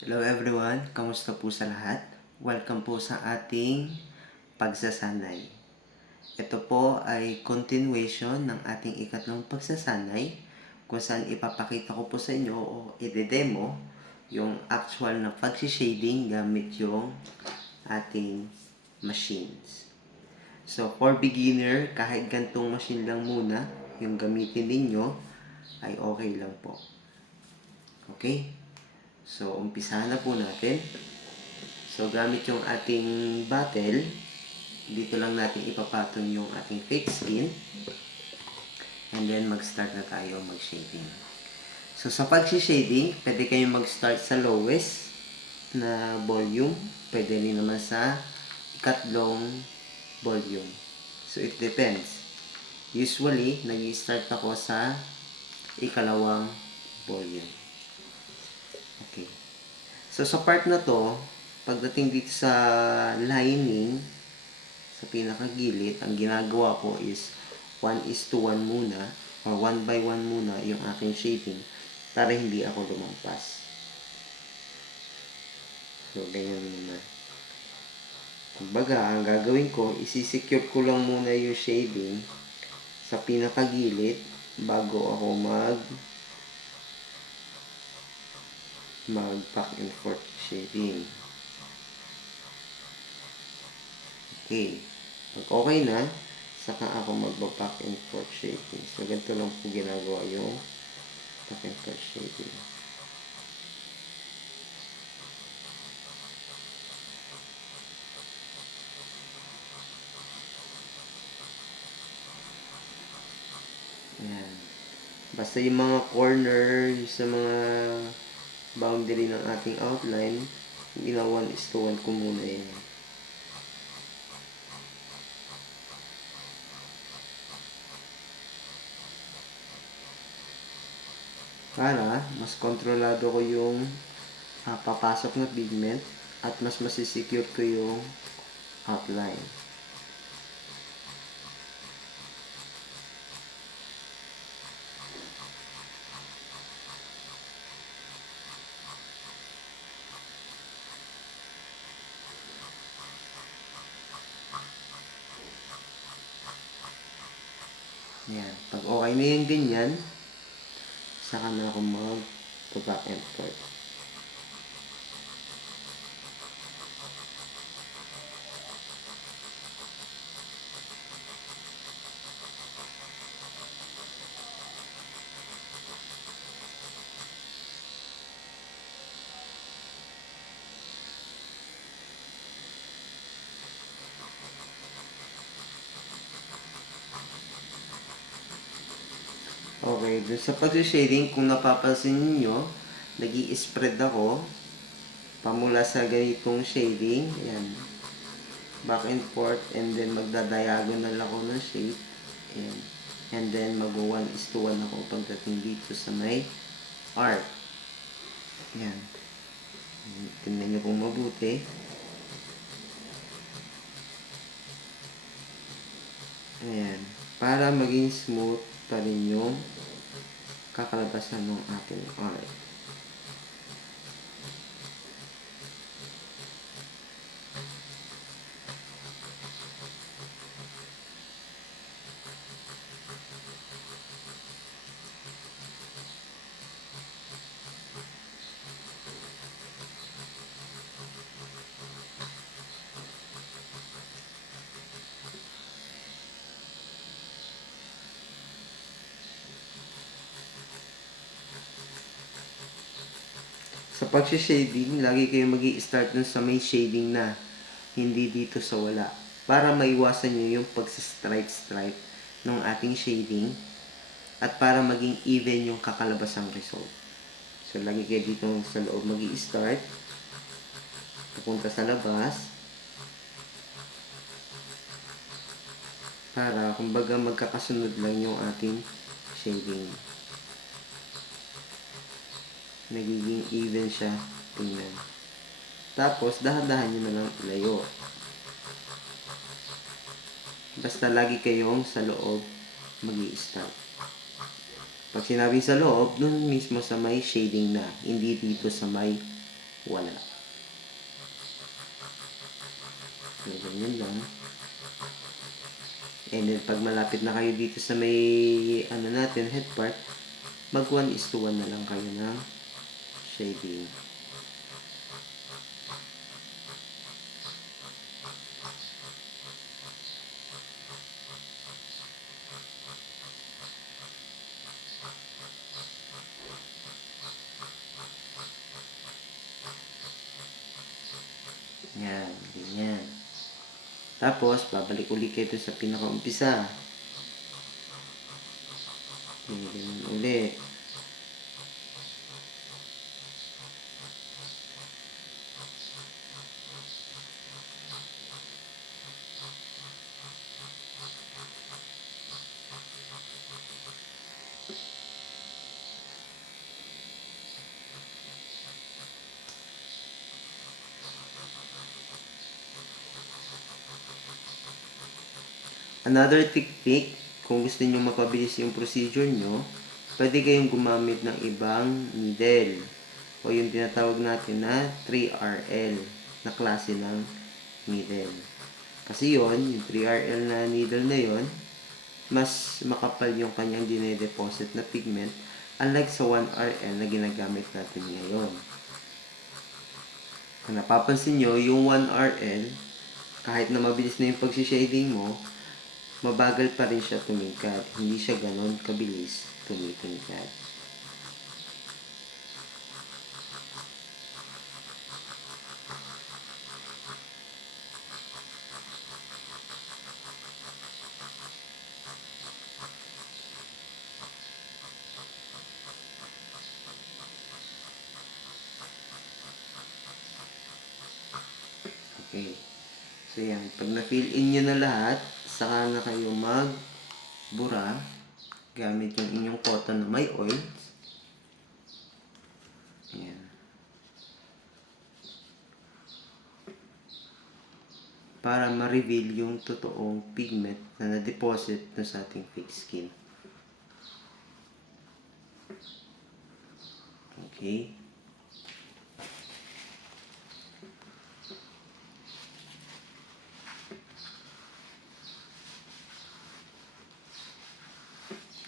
Hello everyone, kamusta po sa lahat? Welcome po sa ating pagsasanay. Ito po ay continuation ng ating ikatlong pagsasanay kung saan ipapakita ko po sa inyo o i-demo yung actual na pag-shading gamit yung ating machines. So for beginner, kahit gantong machine lang muna yung gamitin ninyo ay okay lang po. Okay? So, umpisahan na po natin. So, gamit yung ating bottle, dito lang natin ipapatong yung ating fake skin. And then, mag-start na tayo mag-shading. So, sa pag-shading, pwede kayong mag-start sa lowest na volume. Pwede rin naman sa ikatlong volume. So, it depends. Usually, nag-start ako sa ikalawang volume. Okay. So, sa part na to, pagdating dito sa lining, sa pinakagilid, ang ginagawa ko is 1:1 muna, or 1:1 muna yung aking shading para hindi ako lumampas. So, ganyan muna. Kumbaga, ang gagawin ko, isisecure ko lang muna yung shading sa pinakagilid bago ako mag back and forth shading. Okay. Pag okay na, saka ako magbaback and forth shading. So, ganito lang po ginagawa yung back and forth shading. Ayan. Basta yung mga corner, yung sa mga boundary ng ating outline, gina 1:1 ko muna yan. Para mas kontrolado ko yung papasok na pigment at mas masisecure ko yung outline. Yan. Pag okay na yung ganyan, saka na ako mag-back and forth. Okay, dun sa pag-shading, kung napapansin niyo, nag-i-spread ako pamula sa ganitong shading. Ayan. Back and forth, and then magda-diagonal ako ng shape. Ayan. And then mag-1:1 ako pagdating dito sa may arc. Ayan. Tingnan niyo kung mabuti. Ayan. Para maging smooth pa rin yung kakalabasan ng ating art. Sa pag-shading, lagi kayo mag-i-start dun sa may shading na, hindi dito sa wala. Para maiwasan nyo yung pag-stripe-stripe ng ating shading at para maging even yung kakalabasang result. So, lagi kayo dito sa loob mag-i-start. Pupunta sa labas. Para, kumbaga, magkakasunod lang yung ating shading. Nagiging even siya. Tingnan. Tapos, dahan-dahan nyo na lang ilayo. Basta lagi kayong sa loob mag-i-start. Pag sinabing sa loob, dun mismo sa may shading na. Hindi dito sa may wala. So, ganyan lang. And then, pag malapit na kayo dito sa may, natin, head part, mag 1:1 na lang kayo ng shading. Yan, ganyan. Tapos, babalik ulit kayo sa pinakaumpisa. Ganyan ulit. Another technique, kung gusto niyo mapabilis yung procedure nyo, pwede kayong gumamit ng ibang needle o yung tinatawag natin na 3RL na klase ng needle. Kasi yung 3RL na needle na yon, mas makapal yung kanyang dinedeposit na pigment unlike sa 1RL na ginagamit natin ngayon. Kung napapansin nyo, yung 1RL, kahit na mabilis na yung pag-shading mo, mabagal pa rin siya tumingkad. Hindi siya ganon kabilis tumitingkad. Okay. So yan, pag na-fill in nyo na lahat, saka na kayo magbura gamit yung inyong cotton na may oil. Ayan. Para ma-reveal yung totoong pigment na na-deposit na sa ating fake skin. Okay.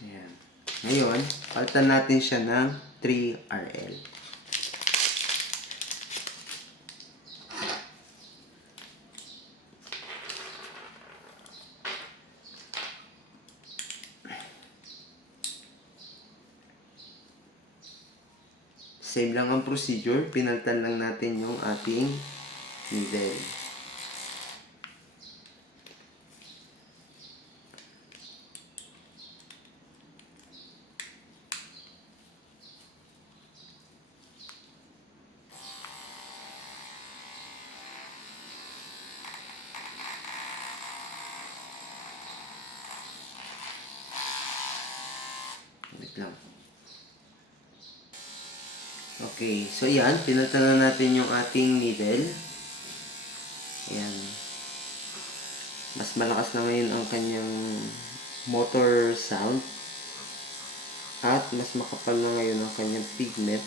Ayan. Ngayon, palitan natin siya ng 3RL. Same lang ang procedure, pinalitan lang natin yung ating needle. Wait lang. Okay, so yan, pinalitan na natin yung ating needle. Ayan. Mas malakas na ngayon ang kanyang motor sound. At mas makapal na ngayon ang kanyang pigment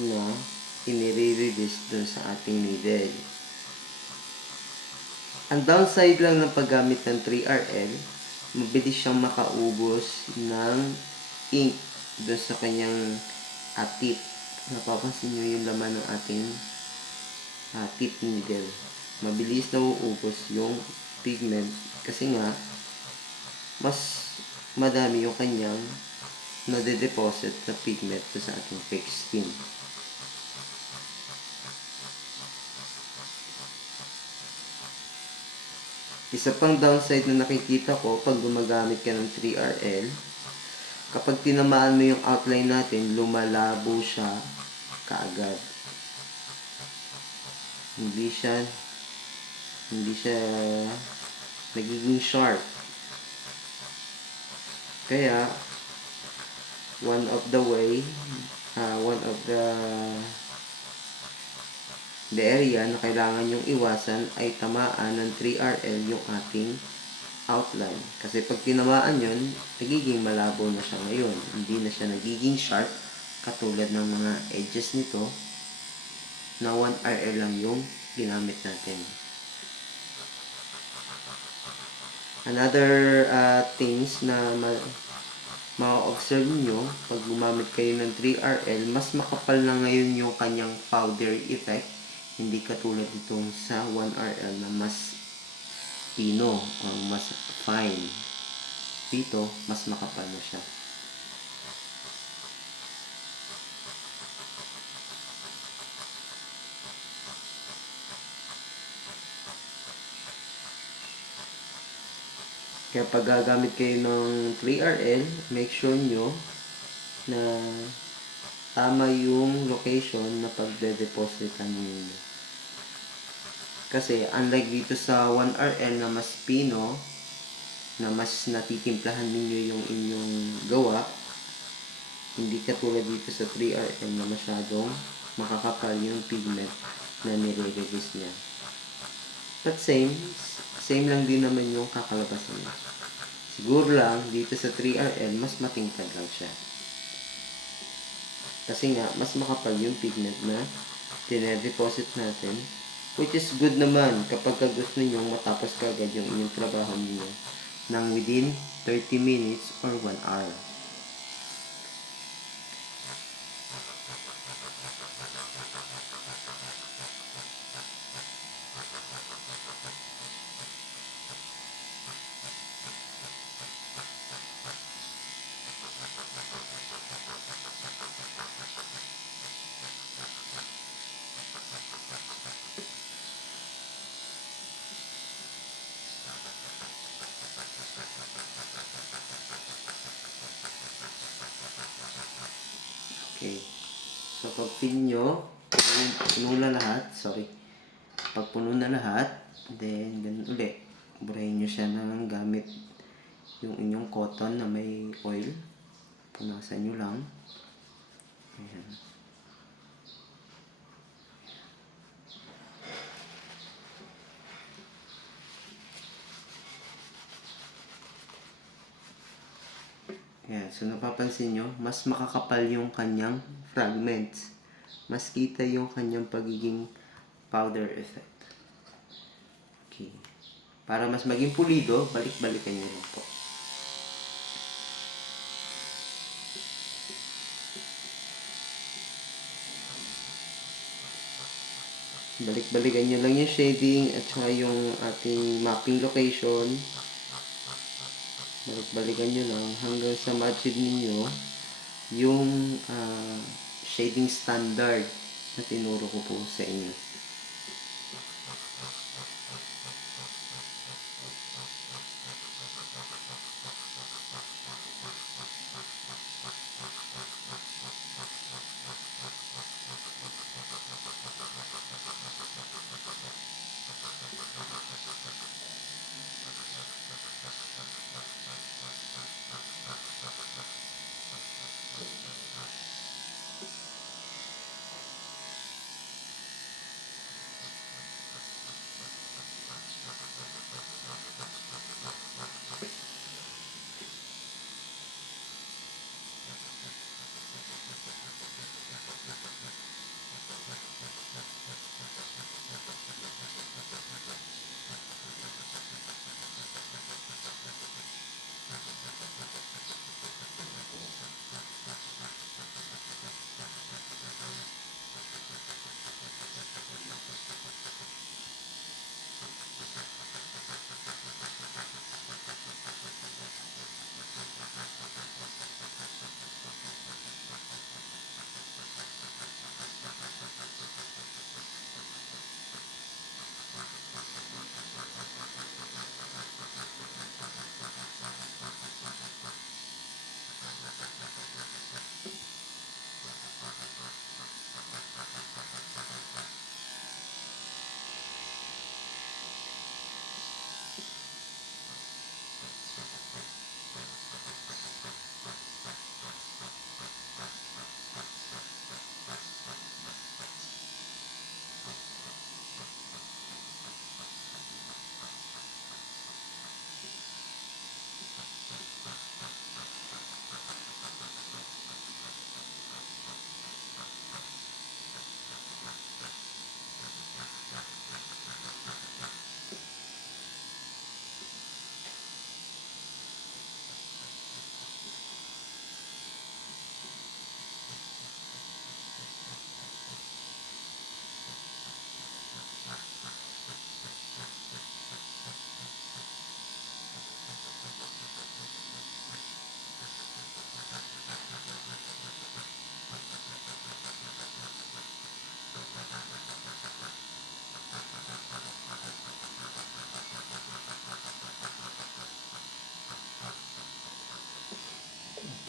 na inire-release dun sa ating needle. Ang downside lang ng paggamit ng 3RL, mabilis siyang makaubos ng ink dun sa kanyang tip. Napapansin nyo yung laman ng ating tip needle. Mabilis na uubos yung pigment kasi nga mas madami yung kanyang nade-deposit na pigment sa ating fake skin. Isa pang downside na nakikita ko pag gumagamit ka ng 3RL, kapag tinamaan mo yung outline natin, lumalabo siya kaagad. Hindi siya nagiging sharp. Kaya one of the area na kailangan yung iwasan ay tamaan ng 3RL yung ating outline. Kasi pag tinamaan yun, nagiging malabo na siya ngayon. Hindi na siya nagiging sharp katulad ng mga edges nito na 1RL lang yung ginamit natin. Another things na ma-observe nyo pag gumamit kayo ng 3RL, mas makapal na ngayon yung kanyang powder effect, hindi katulad itong sa 1RL na mas pino o mas fine. Dito, mas makapal na siya. Kaya pag gagamit kayo ng 3RL, make sure nyo na tama yung location na pagde-depositan ninyo. Kasi unlike dito sa 1RL na mas pino, na mas natitimplahan ninyo yung inyong gawa, hindi katulad dito sa 3RL na masyadong makakapal yung pigment na nire-release niya. But same lang din naman yung kakalabasan niya. Siguro lang, dito sa 3RL, mas matingkad lang siya. Kasi nga, mas makapal yung pigment na tine-deposit natin. Which is good naman kapag gusto niyo matapos kagad yung inyong trabaho niyo ng within 30 minutes or 1 hour. Okay. So, pag fill nyo, puno na lahat, pag puno na lahat, then uli, burahin nyo siya ng gamit yung inyong cotton na may oil. Punasan nyo lang. Ayan. Ayan. So, napapansin nyo, mas makakapal yung kanyang fragments. Mas kita yung kanyang pagiging powder effect. Okay. Para mas maging pulido, balik-balikan nyo lang po. Balik-balikan nyo lang yung shading at saka yung ating mapping location. Balik-balikan nyo lang hanggang sa ma-achieve ninyo yung shading standard na tinuro ko po sa inyo.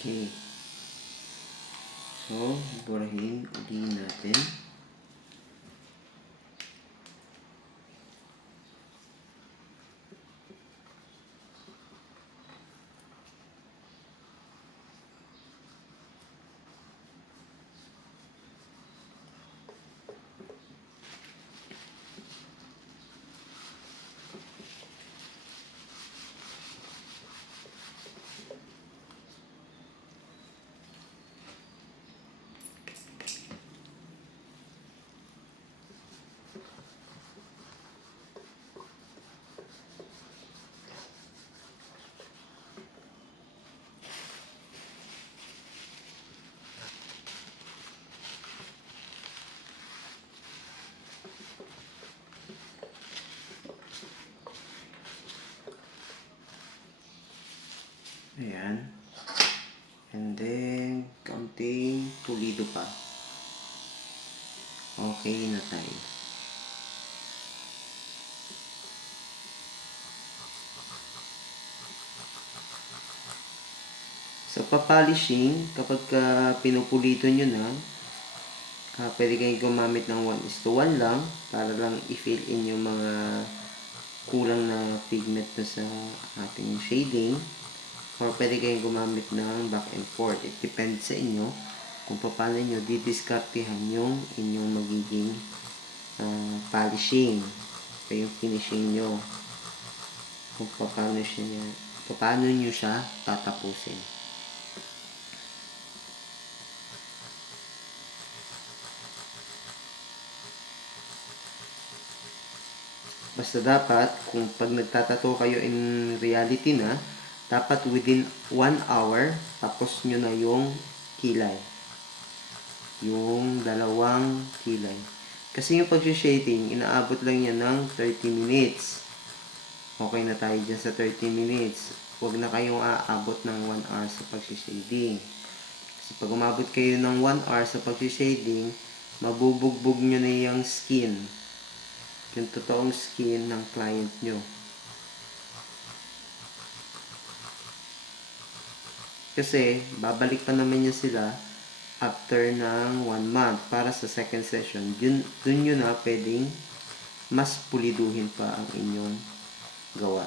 Okay. So, burahin uli natin. Ayan. And then, kaunting pulido pa. Okay na tayo. Sa papolishing, kapag pinupulito nyo na, pwede kayong gumamit ng 1:1 lang para lang i-fill in yung mga kulang na pigment na sa ating shading. Or pwede kayong gumamit ng back and forth. It depends sa inyo kung paano nyo didiskartehan yung inyong magiging polishing o yung finishing nyo. Kung paano nyo siya tatapusin. Basta dapat, kung pag nagtatato kayo in reality na, dapat within 1 hour, tapos nyo na yung kilay. Yung dalawang kilay. Kasi yung pag-shading, inaabot lang yan ng 30 minutes. Okay na tayo dyan sa 30 minutes. Huwag na kayong aabot ng 1 hour sa pag-shading. Kasi pag umabot kayo ng 1 hour sa pag-shading, mabubugbog nyo na yung skin. Yung totoong skin ng client nyo. Kasi, babalik pa naman niya sila after ng 1 month para sa second session. Dun nyo na pwedeng mas puliduhin pa ang inyong gawa.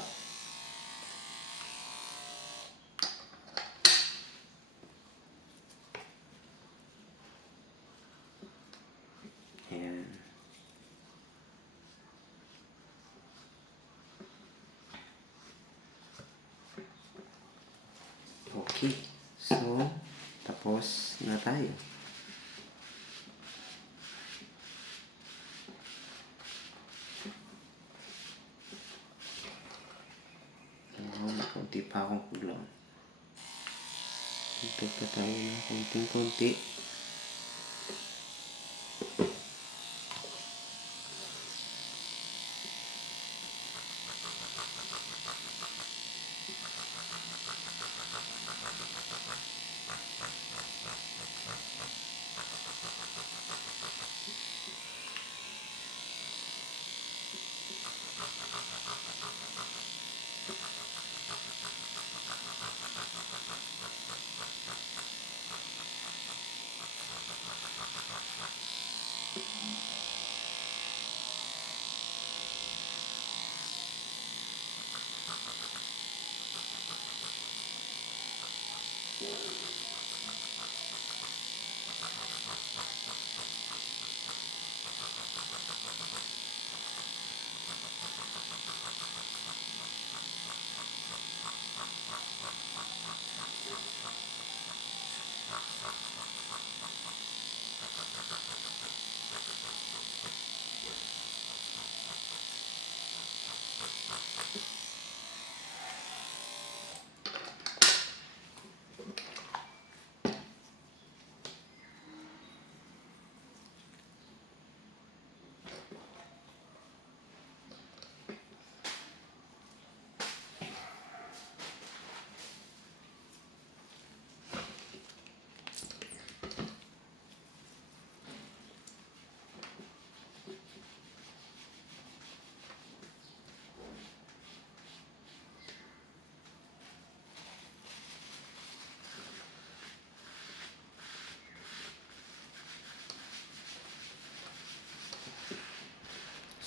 Ayan. Okay. So, tapos na tayo. May konti pa akong kulang. Dagdag pa tayo ng konting-konti.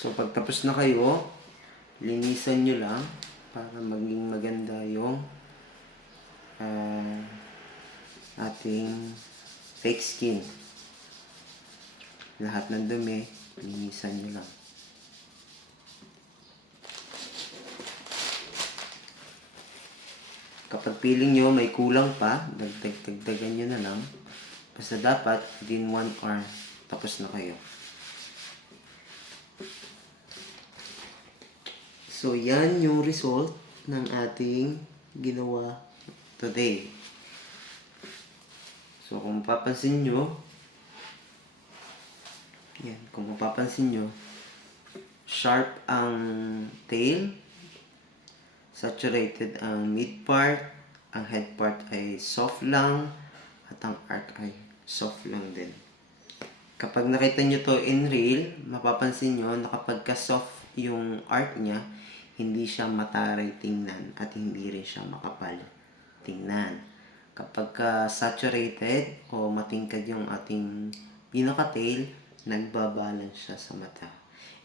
So, pag tapos na kayo, linisan nyo lang para maging maganda yung ating fake skin. Lahat ng dumi, linisan nyo lang. Kapag feeling nyo may kulang pa, dagdagan nyo na lang. Basta dapat, within 1 hour, tapos na kayo. So, yan yung result ng ating ginawa today. So, kung mapapansin nyo, yan, kung mapapansin nyo, sharp ang tail, saturated ang mid part, ang head part ay soft lang, at ang arc ay soft lang din. Kapag nakita nyo to in real, mapapansin nyo na kapag ka-soft yung arc niya, hindi siya mataray tingnan at hindi rin siya makapal tingnan. Kapag ka-saturated o matingkad yung ating pinaka-tail, nagbabalance siya sa mata.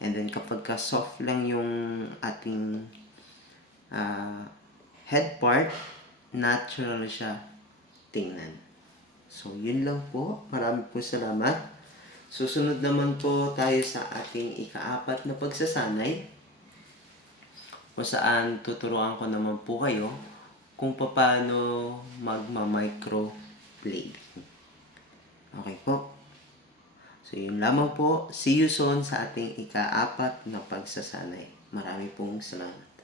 And then kapag ka-soft lang yung ating head part, natural siya tingnan. So, yun lang po. Maraming po salamat. Susunod naman po tayo sa ating ika-4 na pagsasanay, kung saan tuturuan ko naman po kayo kung paano magma-microblading. Okay po? So, yun lamang po. See you soon sa ating ika-4 na pagsasanay. Maraming pong salamat.